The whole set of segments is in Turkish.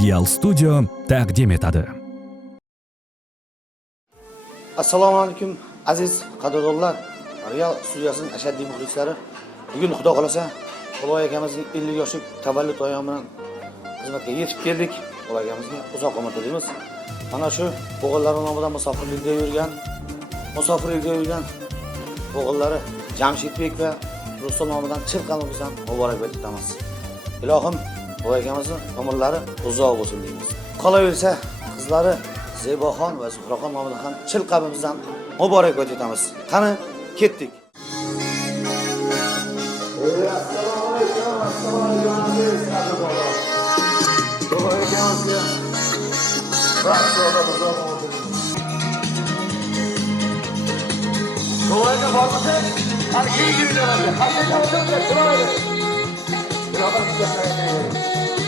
Real Studio taqdim etadi. Assalomu alaykum aziz qadrdonlar. Real Studiyosining ashaddiy muxlislari. Bugun xudo xolasa Oloy akamizning 50 yoshlik tavallud oyg'oni bilan xizmatga yetib keldik. Oloy akamizga uzoq umr tilaymiz. Mana shu o'g'illari nomidan musofirlikda yurgan o'g'illari Jamshidbek va Rustam nomidan chilqanimizdan muborakbod etamiz. Ilohim Oloy akamizning umrlari uzoq bo'lsin deymiz. Qolaversa qizlari Zeboxon va Zuhraxon nomidan ham chilqabimizdan muborakbod etamiz. Qani ketdik. Assalomu alaykum. Oloy akamizga Kolayga bormasak, har kim yuradi. Qanday bo'lsa chiroyli. Ilohimga qaytaylik.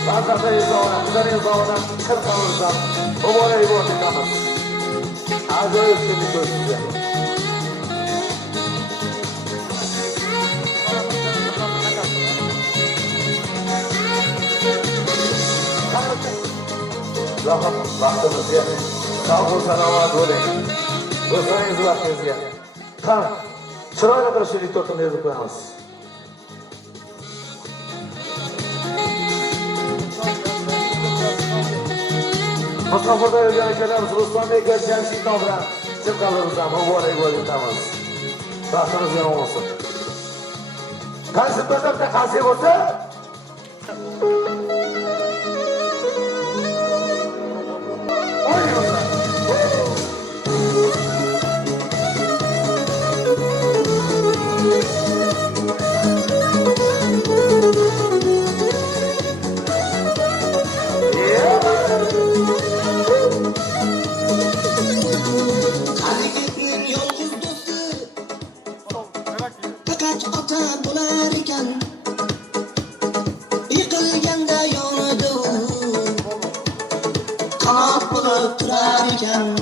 Bazarda chirqamizdan muborakbod etamiz. Ajoyib kunni ko'rishga. Ilohim vaqtimizga sog' salomat bo'ling. Do'stlaringiz vaqtingizga. Qani, chiroyli qilishlik to'rtingizni qo'yamiz. Musofirda yurgan akalarimiz Ruslanbek va Jamshid bilan chilqabimizdan muborakbod etamiz. Vaqtimiz yomon bo'lsin. Qaysi to'rtda qaysi bo'lsa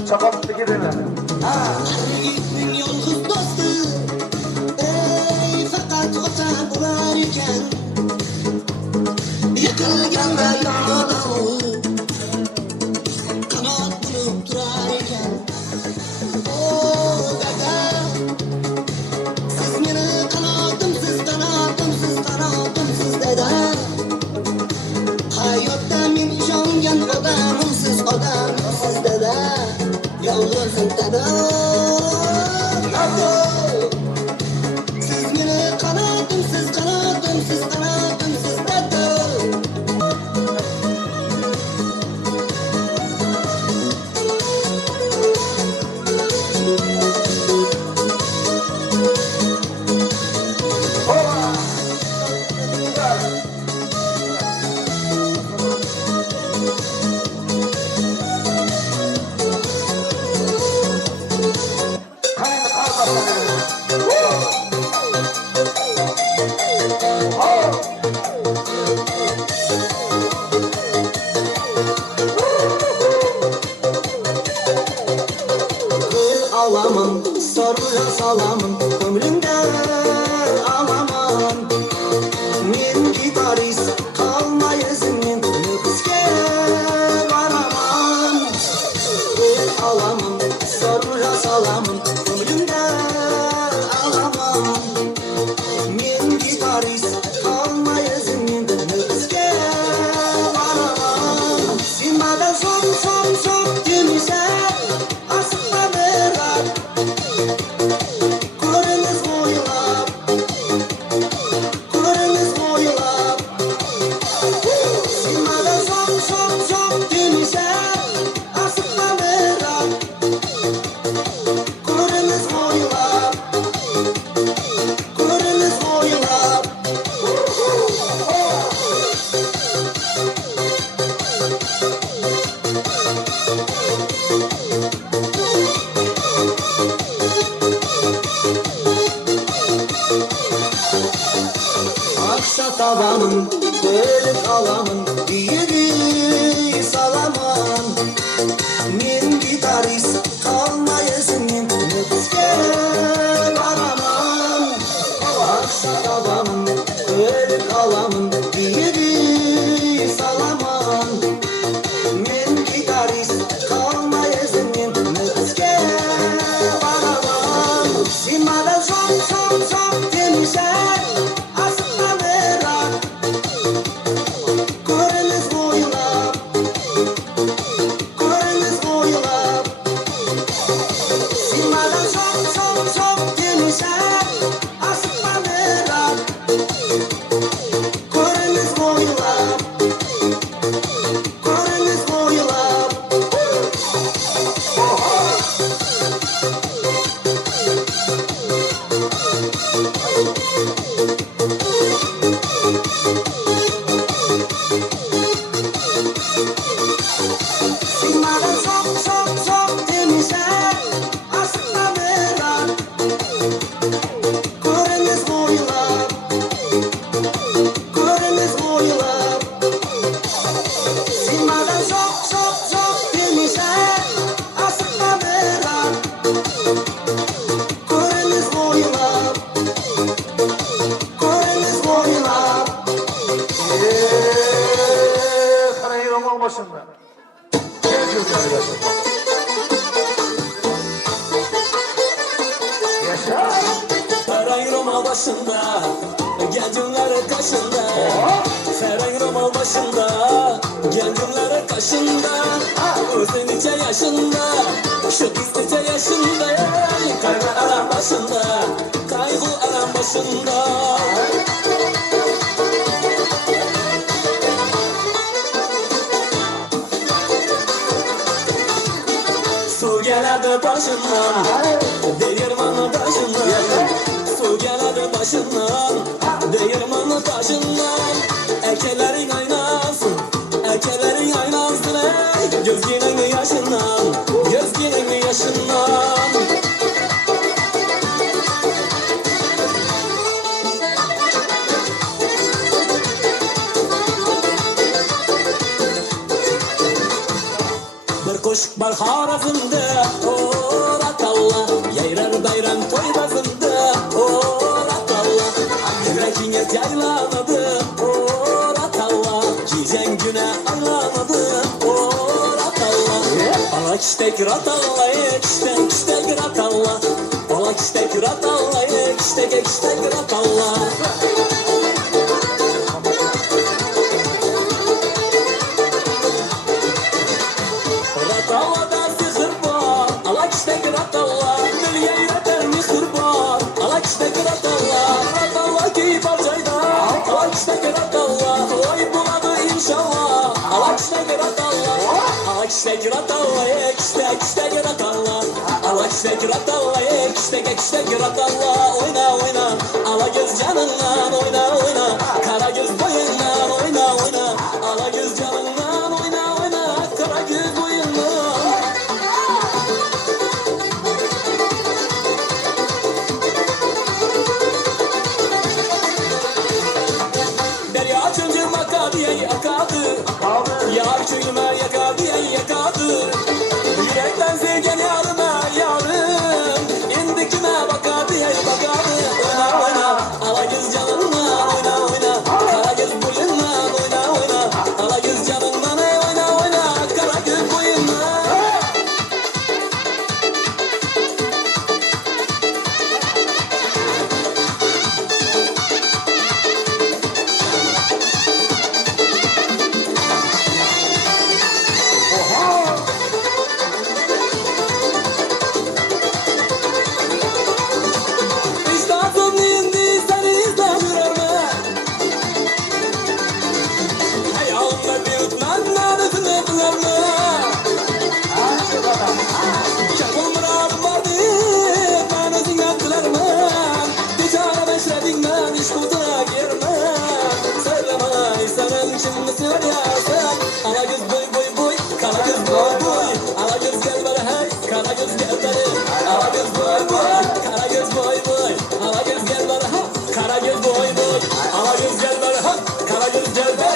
Çapaklı gidelim. Gittin yolsuz dostu, fakat otan bularken yıkılgan ve yağdı, kanat bulup durarken. Dada, siz beni kanatımsız dada. Hayatta men ishongan odamsiz dada. Yolg'izim dada. Siz meni qanotimsiz dada. Alamın, sorula salamın, ömrümde alamam. Men gitarist kalmayızının nüfusge varamam. Alamın, sorula salamın, ömrümde alamam. Men gitarist kalmayızının nüfusge varamam. Sen bana son demişsen tavanın, bölük alamın, diyeri salamın. Men gitarist kalmayızın, nüfusge varamam. Aksa tavanın, bölük alamın, diyeri salamın. başında, gencimler kaşında. Fereng romal başında, gencimler kaşında. Özün içe yaşında, şu kız içe yaşında. Kaygı alan başında, kaygı alan başında. Su geledi başından, değirmanı taşından. Su geledi başından, değirmanı taşından. Ekelerin aynasın, ekelerin aynasın. Gözginin yaşından, gözginin yaşından. Bir kuş var harazında, oratalla. Yayrar bayram toy bazında, oratalla. Yüreğine yaylanadı, oratalla. Gecen güne anlamadı, oratalla. Ala kiştek ratalla, kiştek ratalla. Ala kiştek ratalla, kiştek ratalla. Ratalla'da sihir var, ala kiştek ratalla. Dünya yöneter mihir var, ala kiştek ratalla. Ratalla ki parçayda, ala kiştek ratalla. Oy buladı inşallah, ala kiştek ratalla. Ala kiştek ratalla, kiştek ratalla. Ala kiştek ratalla, kiştek ratalla. Oyna oyna, ala göz canından oyna oyna. Kara göz boyundan oyna oyna. Ala göz canından oyna oyna. Kara göz boyundan. Derya çocuğum akadı yay akadı. Yar çocuğuma yakadı yay yakadı. Yürekten sevgen yarıma yarım. İndikine bakadı yay bakadı. Oyna oyna ala göz canından oyna oyna. Kara göz boyundan oyna oyna. Ala göz canından oyna oyna. Kara göz boyundan. İştahım indi seni izlemiyor mu? Hayalımda büyütmen neredesine bilir mi? Çapıl mıradım vardı ben özüne dilermem. Dicana beşredin ben iş kutuna girmem. Söyle bana insanın şimdi söyleyersen. Ala göz boy boy boy, kara göz boy boy. Ala göz gel bana hey, kara göz gel bana. Ala göz boy boy, kara göz boy boy. Ala göz gel bana ha, kara göz boy boy. Ala göz gel bana ha, kara göz gel bana.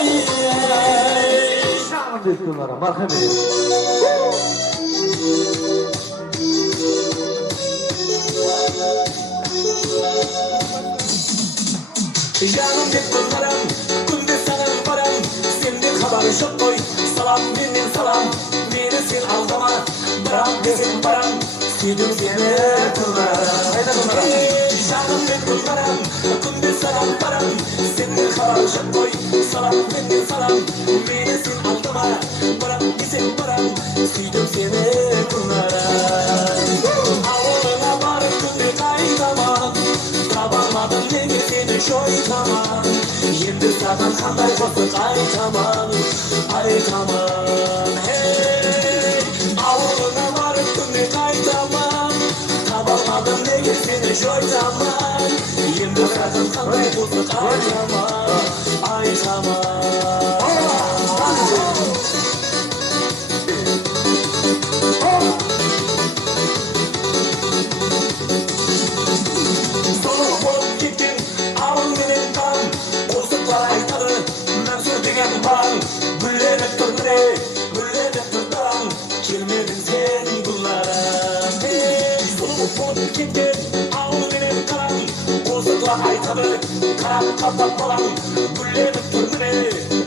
Bekliyorlar, marhamet. Canım bir kullarım, kunde sanırım param. Senden haber çok koy, salam benden salam. Beni sen aldama, bırak bizim param. Südüm seni kullarım. Canım bir kullarım, kunde sanırım param. Senden haber çok koy, salam benden salam. Beni sen aldama, bırak bizim param. Südüm seni kullarım. Ağoluna varıp kunde kaydama. Tabanmadım ne gittiğini şoy tamam. Şimdi zaten kanday basık ay tamam. Ay tamam. Hey, avluna varıp günü kay tamam. Tabanmadım ne gittiğini şoy tamam. Şimdi zaten kanday basık ay tamam. Ay tamam. Karan kapak olan güllerin türbüne,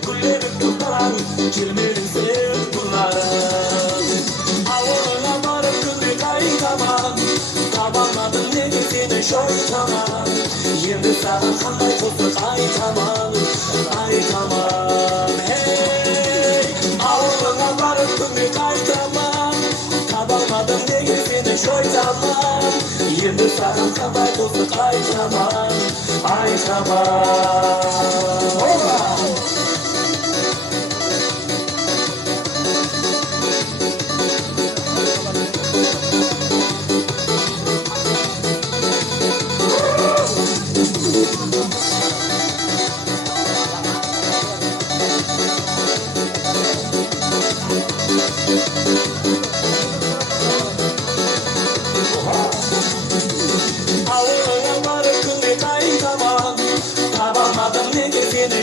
güllerin turtalan kirmerin sevduların. Avına varıp günü kaydaman, tabanmadın ne gittiğini şoytaman. Şimdi sana qanday qo'shiq aytaman, aytaman. Hey, avluna borib ko'mik aytaman. Tabalmadim nega seni shoytaman. Endi sana qanday qo'shiq aytaman, aytaman.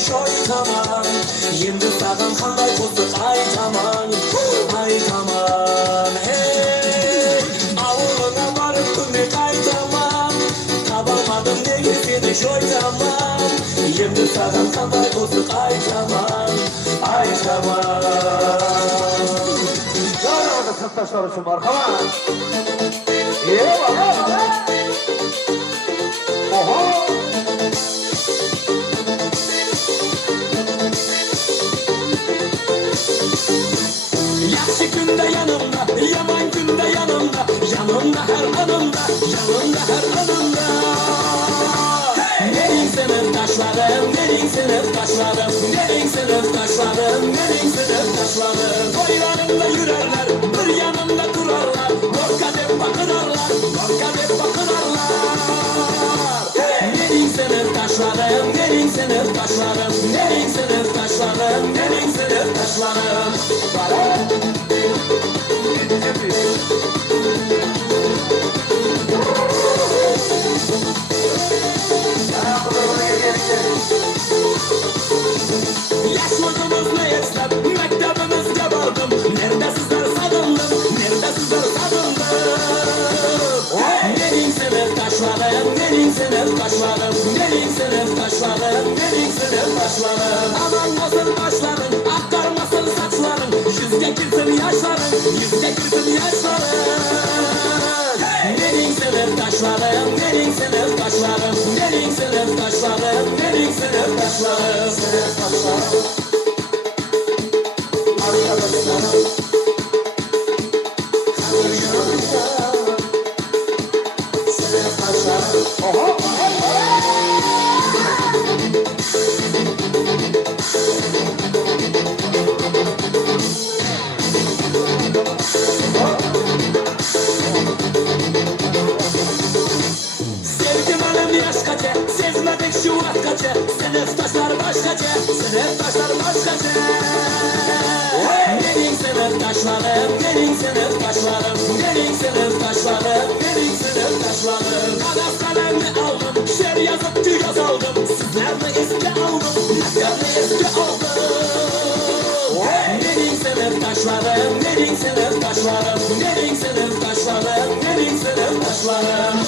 Shoytaman, endi sağın qanday qo'shiq aytaman, aytaman. Hey, avluna borib ko'mik aytaman. Tabalmadim nega seni shoytaman, endi sağın qanday qo'shiq aytaman, aytaman. Yorada sirtdoshlar uchun marhamat. Oho! Yaxshi kunda yanımda, yaman kunda yanımda, yanımda her anımda, yanımda her anımda. Neyin sınıf taşlarım, neyin sınıf taşlarım, neyin sınıf taşlarım, neyin sınıf taşlarım. Boylarımda yürerler, bir yanımda durarlar, korka dep bakırarlar, korka dep bakırarlar. Neyin sınıf taşlarım, neyin sınıf taşlarım, neyin sınıf taşlarım, neyin sınıf taşlarım. Yaşmadığımızla eslep, mektebimizde vardım. Nerede sizler sadındım, nerede sizler sadındım. Neyin sınıf taşlarım, neyin sınıf taşlarım, neyin sınıf taşlarım, neyin sınıf taşlarım. Aman nasıl başların, aktarmasın saçların, yüzge girsin yaşların, yüzge girsin yaşların. Neyin sınıf taşlarım, neyin sınıf taşlarım, neyin sınıf taşlarım, neyin sınıf taşlarım, sınıf taşlarım. Arkadaşlarım, tanıyorum ya, sınıf taşlarım. Oho! Sezmedik şu kaçı, sınıftaşlar başkaca, sınıftaşlar başkaca. Neyin sınıftaşlarım, neyin sınıftaşlarım, neyin sınıftaşlarım, neyin sınıftaşlarım. Kağıt kalemle aldım, şiir yazıp tüyoz aldım. Sizlerle eski aldım, sizlerle eski aldım. Neyin sınıftaşlarım, neyin sınıftaşlarım, neyin sınıftaşlarım, neyin sınıftaşlarım.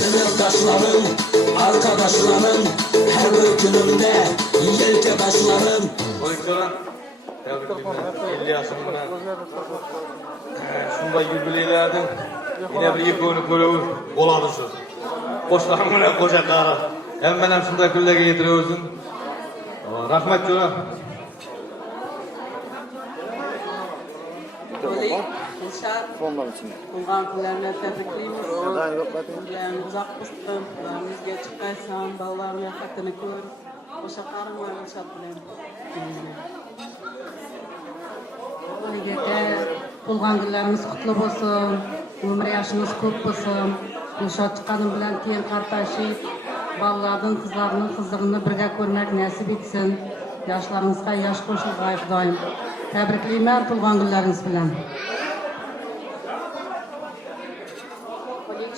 Sınıftaşlarım, arkadaşlarım, her bir günümde yelkebaşlarım. Oyuncular, tebrikler. 50 yaşımdan. Şunday yubileylerden yine bir yekoni ko'raver bo'ladi shu. Qo'shlarım bilan qo'sha qari. Hem shunday kunlarga yetiraversin. Rahmat jo'ra. Dilshod, Tug'ilgan kunlarini tabriklaymiz. Ularni uzoq o'stin, bizga chiqaysan, bolalarni xatini ko'r. O'sha qaringlar Dilshod bilan. Aka, tug'ilgan kunlarimiz qutlug' bo'lsin. Umr yoshimiz ko'p bo'lsin. Dilshod chiqqanim bilan keyin qarpashib, bolalarning qizlarining qizlig'ini birga ko'rmak nasib etsin. Yoshlaringizga yosh qo'shilg'ay Xudoyim. Tabriklayman tug'ilgan kunlaringiz bilan.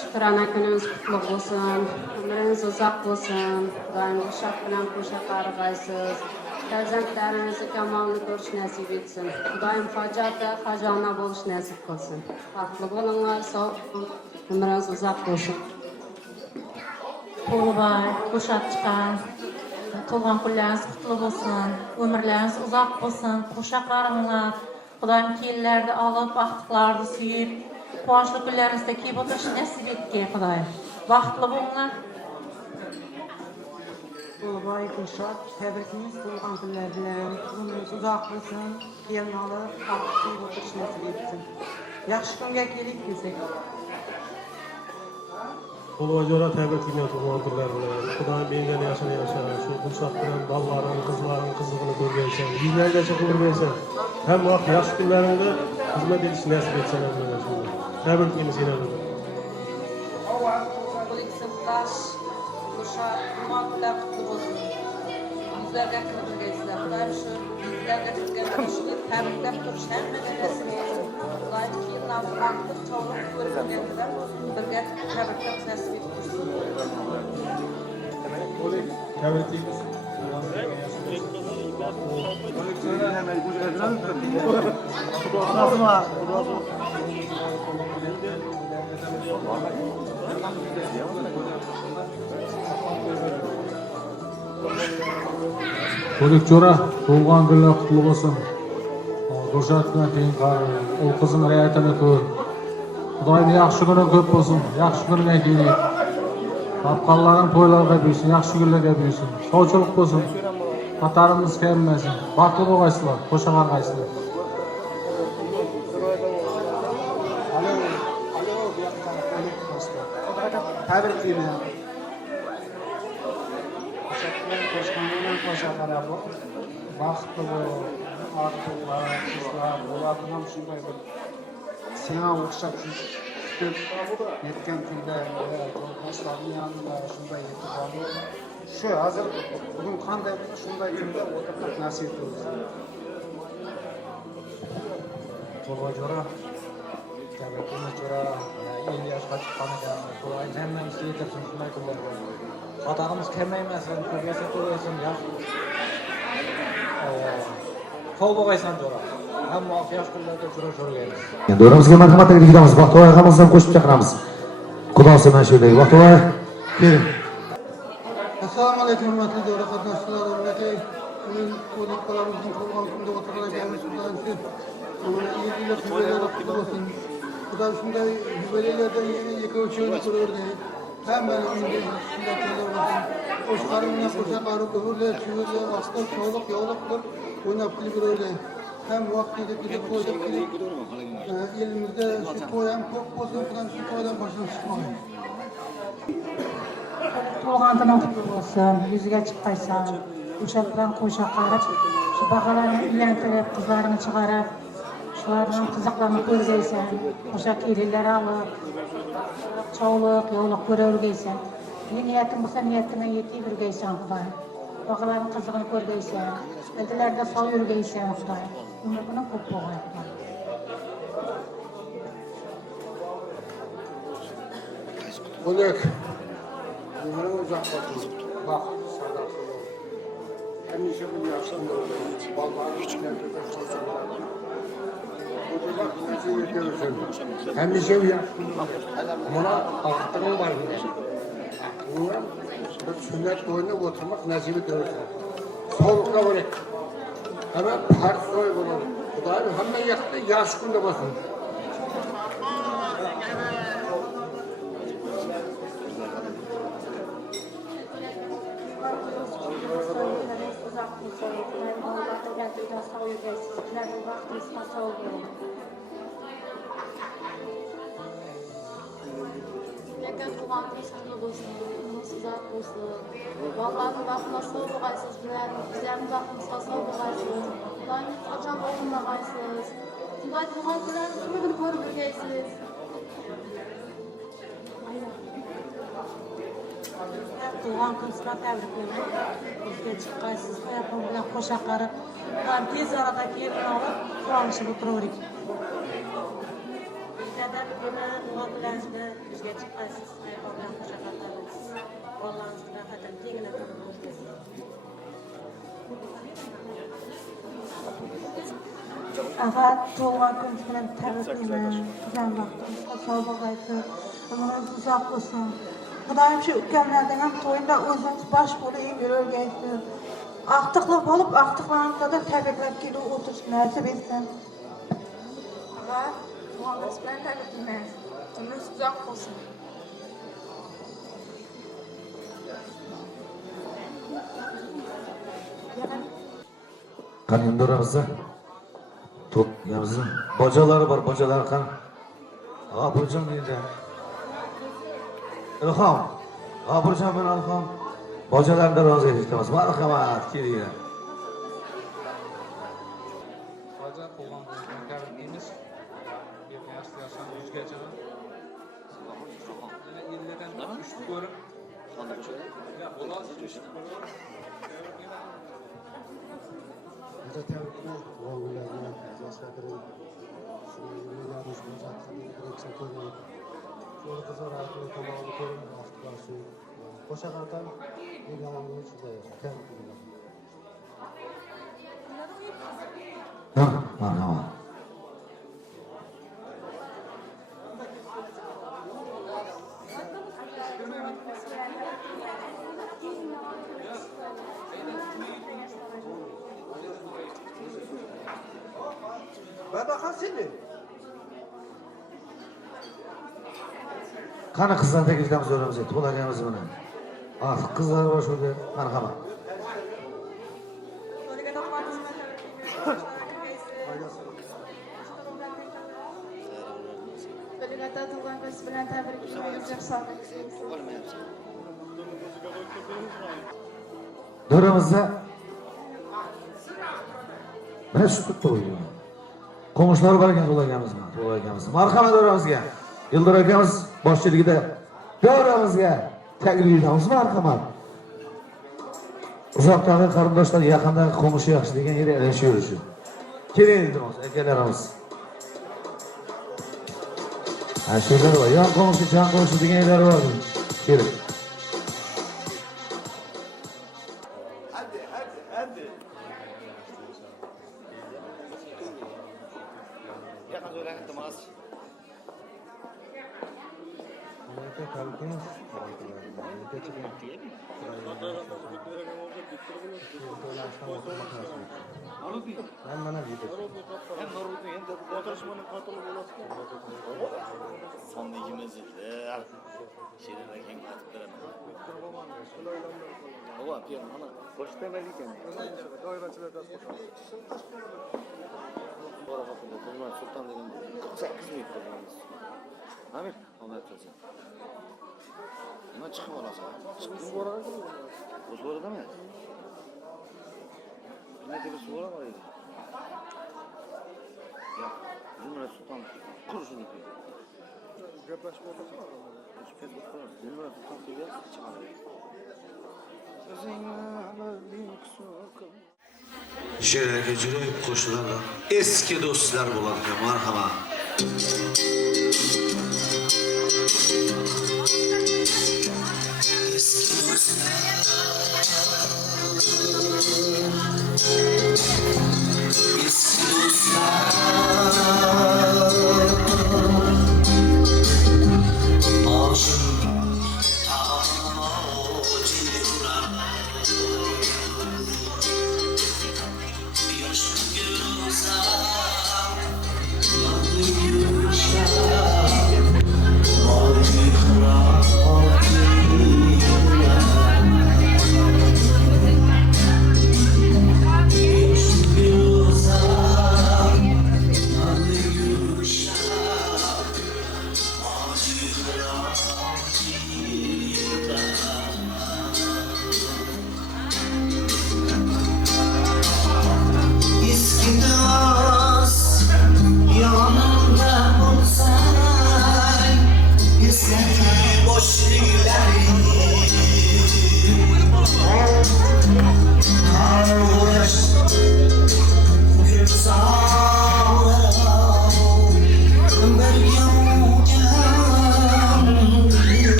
Şükrana gününüz qutlug' bo'lsin, umringiz uzoq bo'lsin, doim shod bilan qo'sha qarg'aysiz, farzandlaringizni kamolini ko'rish nasib etsin, doim hojatda xazona bo'lish nasib qilsin. Baxtli bo'linglar, sog' bo'ling, umringiz uzoq bo'lsin. Qo'lbay, qo'shab chiqar, Tolgan kullarınız kutlu olsun, ömürleriniz uzak olsun, kuşak arınlar, Kudayım kiyillerde alıp, baktıklarda süyüp, kuvaşlı kullarınızda kiyip oturuşu nasip etki Kudayım. Vaxtlı bunlar. Ulubay Kuşat, təbrikiniz Tolgan kullardilərin, ömrünüz uzak olsun, kiyilmalı, kiyip oturuşu nasip etsin. Yaxşı günge gelip güzel. Oluvacora təbrik ediyorum Tolgandırlarına. Kudayım benden yaşını yaşar. Şu Kuşat bilen balların, kızların kızlığını görgeysen, yüzlerce çıkılır versen. Hem vaxt yaş günlerinde hizmet ediş nasip etsen ömrüne şimdi. Təbrik ediniz yine ömrüne. Kuliksin taş, Kuşat, Kumaklar kutlu olsun. Yüzlerce kırılır geçtiler. Kudayım şu yüzlerce kırılır geçtiler. Təbrikler duruşun hemmeden nasip etsin. Kudayım ki yıllar farklı çoğunluk görülgendiler. Birge təbrikler nasip etsin. Təbrik ediyoruz. Ko'rikjora tug'ilgan kunlar qutlug' bo'lsin. Ro'shat bilan keyin u qizim rayatini ko'r. Xudoyim yaxshi kuni ko'p bo'lsin. Yaxshi kunga keling. Topqanlaring to'ylarga bo'lsin, yaxshi kunlarga bo'lsin. Sovchilik bo'lsin. Xatarimiz kelmasin. Baxtli bo'lgaysizlar, qo'sha qarg'aysizlar. Təbrik edirəm. Koşaklar, koşkanlarla koşaklara bu. Baxtlı bu, artıqlar, kızlar, bulardan şunday bir sınav oxşapsız kütüp yetken günde dostlarının yanında şunday yetip alıyor. Şu hazır bugün kanday şunday günde oturmak nasip olsun. To'g'ri Təbrikimiz jora 50 yoshga chiqqaniga Xudoyim hammamizni yetirsin shunday kunlarga. Xatoimiz kelmaymasin, ko'paysa to'g'risin, yaxshi. Sog' bo'lgaysan jora. Hamma yosh kunlarda uchrashurgaymiz. Endi o'ramizga marhamat taklif etamiz. Baxtoy og'amizdan qo'shib chaqiramiz. Xudosi bilan shunday. Baxtoy, keling. Assalomu alaykum hurmatli davra qatnashchilari, hurmatli qo'likalamizning qolgan kunda o'tirganimiz bilan jubileylar kutlu olsun. Xudoy shunday jubileylardan yana ikki-uchini ko'rdi. Hammaning shunday kunlar bo'lsin. Qo'shqarim bilan qo'sha qarib o'g'irlar, chuvrlar, astar, cho'liq, yo'liq bir o'ynab kulib yuradi. Hem vaktinde gidip koyduk gidip elimizde şu toy hem çok bozgun falan şu toydan başına çıkmayın. Tolgandın kutlu olsun, yüzüge çıkaysan, uşaklardan koşa qarab, şu bakalarını ilentirip, kızlarını çıkarıp, şulardan kızıklarını görgeysen, koşa kelilleri alıp, çoğuluk, yoğuluk görürgeysen, niyetin bu sen niyetine yetip yürgeysen Xuday. Bakaların kızığını görgeysen, eldilerde sağ yürgeysen Xuday. Ömür bunun köp boğay Xuday. Oleg, ömrüm uzak olsun. Bak, sadaklı ol. Hemşe bu yaşında balları içlerinde çocuklar. Çocuklar bizi yetirirsin. Hemşe bu yaşında. Buna aklın var mı? Buna bir sünnet oynayıp oturmak nasip ediyorsun. Solukla var et. Hemen her soy bulur. Kudayım hemen yakında yaş günde basın. Lekin tuğanımız kutlu olsun, ömrümüz uzak olsun. Vallahi vaxtına sağ olgaysız bilen, bizlerin vaxtımızda sağ olgaysız. Kudayım açan olunmagaysız. Kuday tuğan bilen tümünü görmeyeceksiniz. Tuğan kızına təbrikləmək. Bizə çıxaysız, yapım bilan qoşa qarıb, tez arada gelin alıb, quralışıb otururik. Bizədən bunu tuğan bilənizdə bizə çıxaysız, yapım bilan qoşa qarıb. Vallahinizdə rahatən tegine dururuz. Ağa tuğan kız bilan təbrikləmək. Güzel vaxtımızda sağ olgaysız, ömrünüz uzaq olsun. Kudayım şu ülkelerden hem toyunda özünüz baş olayım görürgeysiz. Aktıklık olup aktıklarında da tebrikler gibi oturuş nasip etsin. Var, muhabbet bilen təbrikləyiniz. Ömrünüz uzaq olsun. Kan endi o'ramizda to'pgamizda bojalari bor, bojalar qan. G'afurjon endi. Ilhom. G'afurjon bilan Ilhom bojalarni rozi etamiz. Marhamat, kelinglar. Hoca qo'ldan tabriklaymiz. Yaxshi yashan 100gacha. Yana 3 ko'rib. Ya, bo'ladi. Bize tebrikler, oğullarına, yaşlarına, şunları uzattılar, direksiyon koymayı. Şöyle kızlar altına tamamını koyun, astılar suyu. Koşa kantan, bir yalanlığı şurada yaşar. Tebrikler. Marhamat. Ben bakan seni. Qani qizlarni taklifimiz o'ramizga, to'laganimiz bilan. Qizlar bor shunda, marhamat. Bölgədə tug'ilgan kuz bilan təbrikləyiniz. Yaxshi sağlık. O'ramizda mana shu to'ydi. Qo'mishlar bor ekan to'laganimiz. Marhamat o'ramizga. Yildir akamiz boshchiligida o'ramizga taklif etamiz, marhamat. Uzoqdagi qarindoshlar yaqindagi qo'mishi yaxshi degan yeri ilashib yurishi. Keling iltimos, akalarimiz. Ashulalar bor, yon qo'mishi, chan qo'mishi degan yerlar bor. Keling. Yaqin joylarga iltimos. Sonligimiz yillar. She'rlar keng aytib beraman. Baba, piyon mana qo'shtamal ekan. Doirachilarga qo'shamiz. Bora-bora, Turman Sulton degan 48 metr bo'lamiz. Amir, omadli bo'lsin. Nima chiqib olasan? Chiqib boraga. O'z boradami? Nima deb so'rama edi. Ya, Turman Sulton qurishniki. Gaplashib o'tirsa, Turman Sulton kelib chiqadi. She'rlarga juda qo'shiladi. Eski do'stlar bo'ladi ekan, marhamat.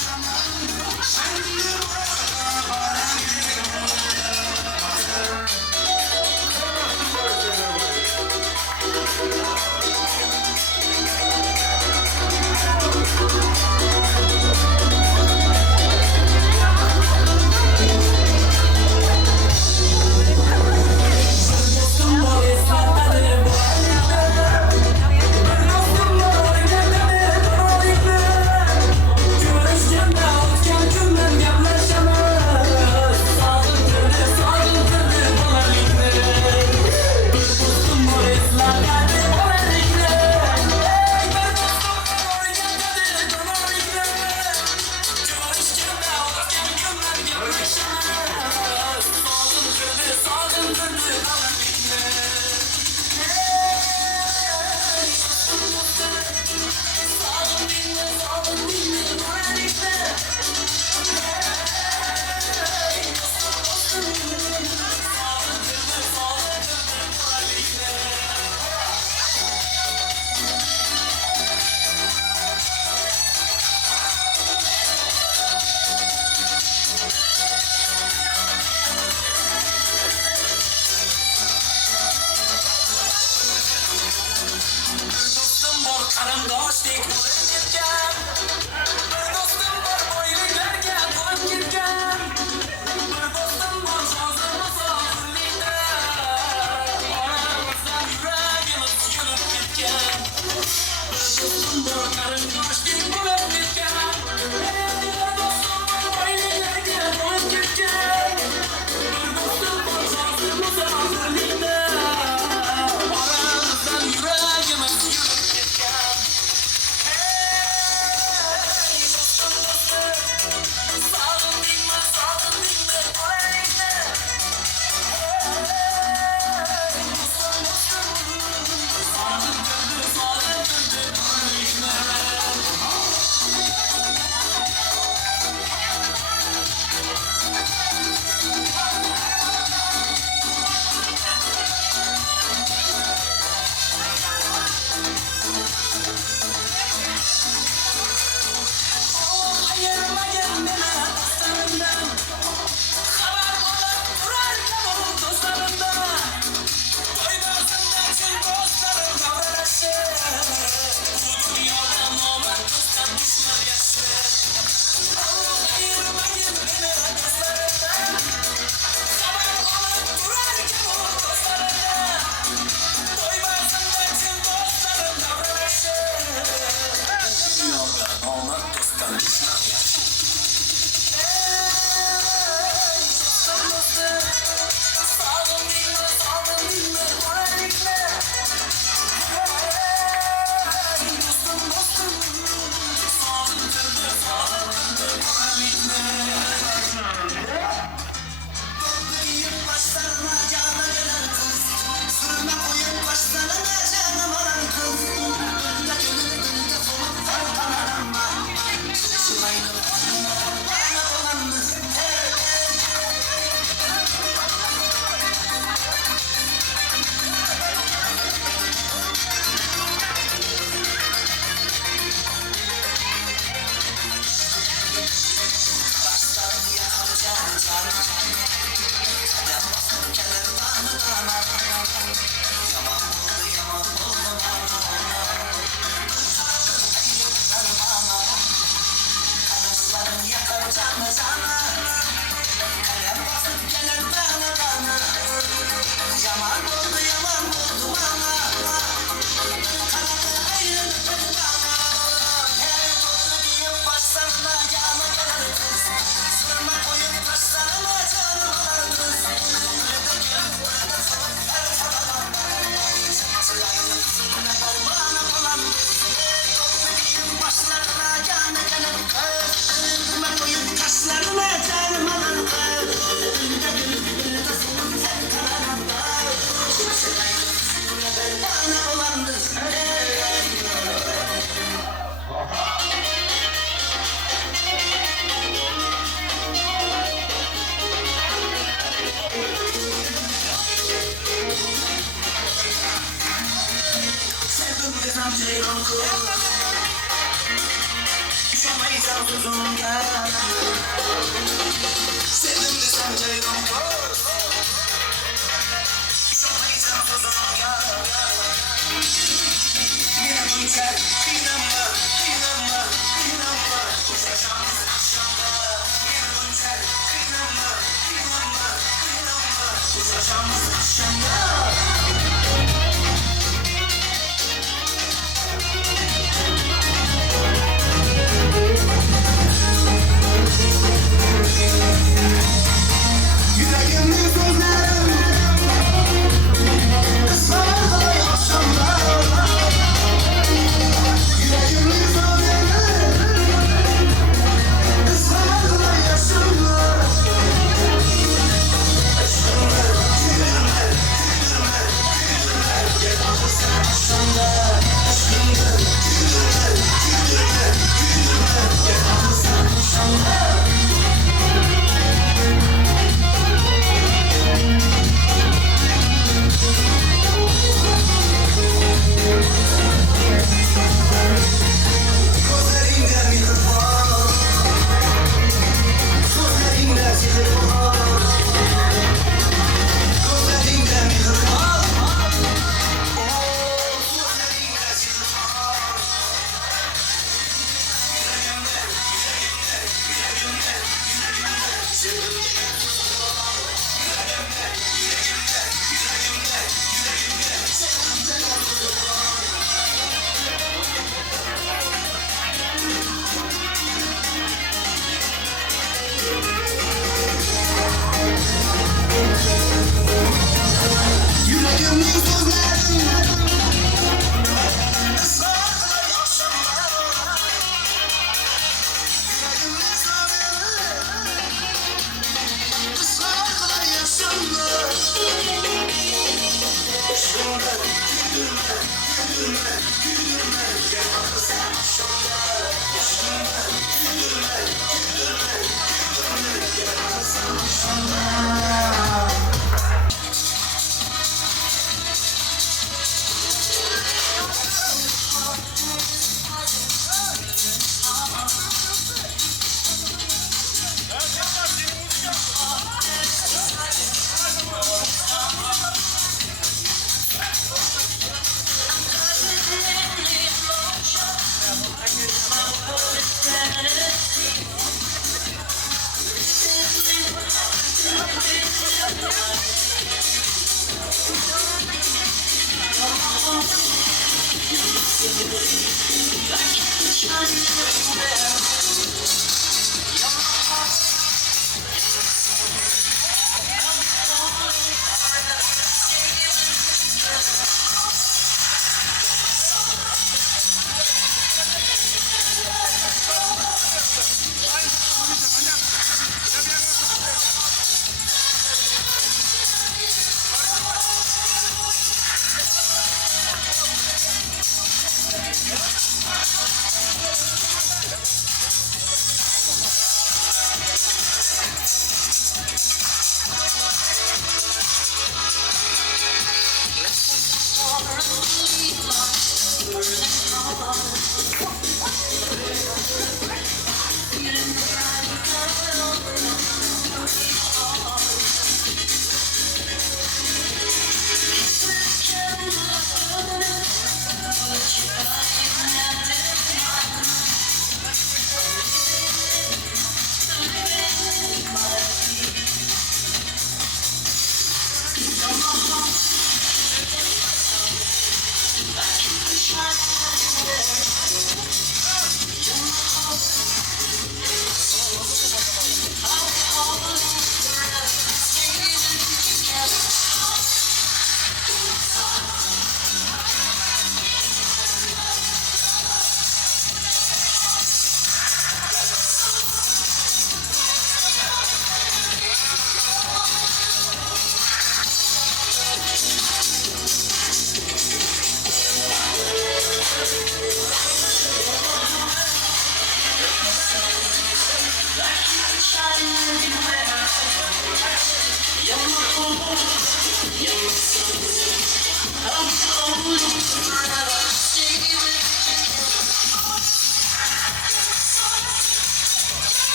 Shaman